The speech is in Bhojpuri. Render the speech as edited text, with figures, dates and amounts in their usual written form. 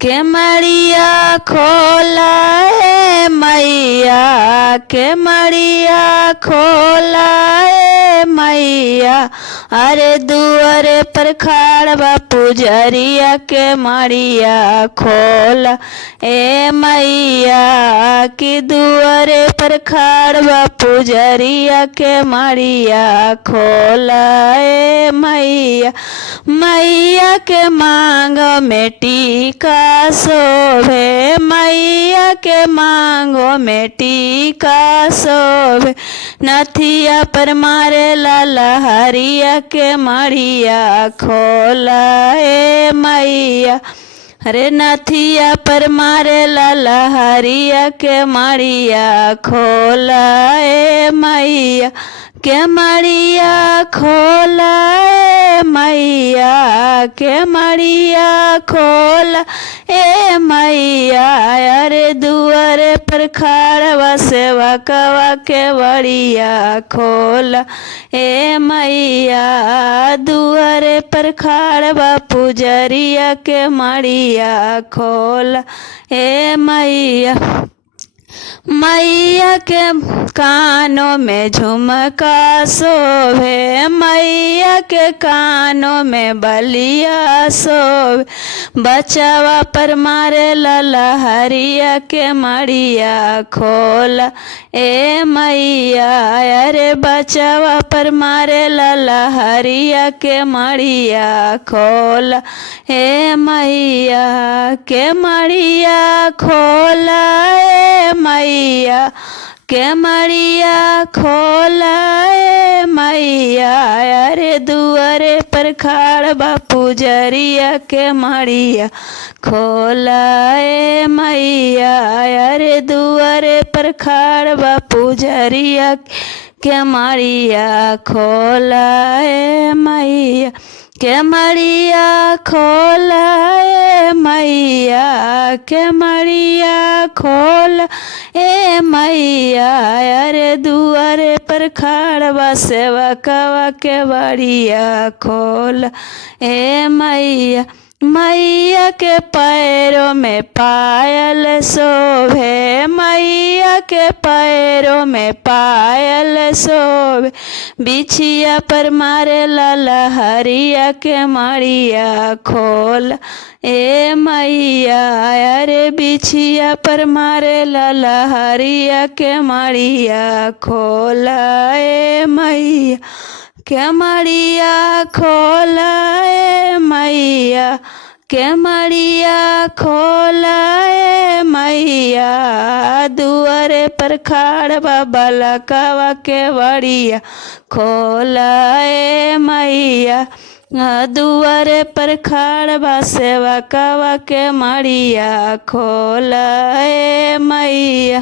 के मड़िया खोला ए मैया, के मड़िया खोला ए मैया। अरे दुआरे पर खाड़ बा पुजरिया, के मड़िया खोला ए मैया। कि दुआरे पर खाड़ बा पुजरिया, के मड़िया खोला ए मैया। मैया के मांगो में टीका शोभे, मैया के मांगो में टीका शोभे। नथिया पर मारे लाला हरिया, के मड़िया खोला ए मैया। अरे नथिया पर मारे लाला हरिया, के मड़िया खोला ए मैया। के मड़िया खोला ए मैया, के मड़िया खोला ए मैया। अरे दुआरे पर खाड़वा सेवा कवा, के मड़िया खोला ए मैया। दुआरे पर खाड़वा पुजरिया, के मड़िया खोला ए मैया। मैया के कानों में झुमका शोभे, मैया के कानों में बलिया शोभे। बचवा पर मारे लाला हरिया, के मड़िया खोला ए मैया। अरे बचवा पर मारे लाला हरिया, के मड़िया खोला ए मैया। के मड़िया खोला ए मैया, के मड़िया खोला ए मैया। अरे दुआरे पर खाड़ बा पुजरिया, के मड़िया खोला ए मैया। अरे दुआरे पर खाड़ बा पुजरिया, के मड़िया खोला ए मैया। के मड़िया खोला ए मैया, के मड़िया खोला ए मैया। अरे दुआरे पर खाड़वा सेवा कवा, के मड़िया खोला ए मैया। मैया के पैरों में पायल शोभे, मैया के पैरों में पायल शोभे। बिछिया पर मारे लाला हरिया, के मड़िया खोला ए मैया। अरे बिछिया पर मारे लाला हरिया, के मड़िया खोला ए मैया। के मड़िया खोला ए मैया, के मड़िया खोला ए मैया। दुआरे पर खाड़ बा बलकवा, के मड़िया खोला ए मैया। दुआरे पर खाड़ बा सेवा कवा, के मड़िया खोला ए मैया।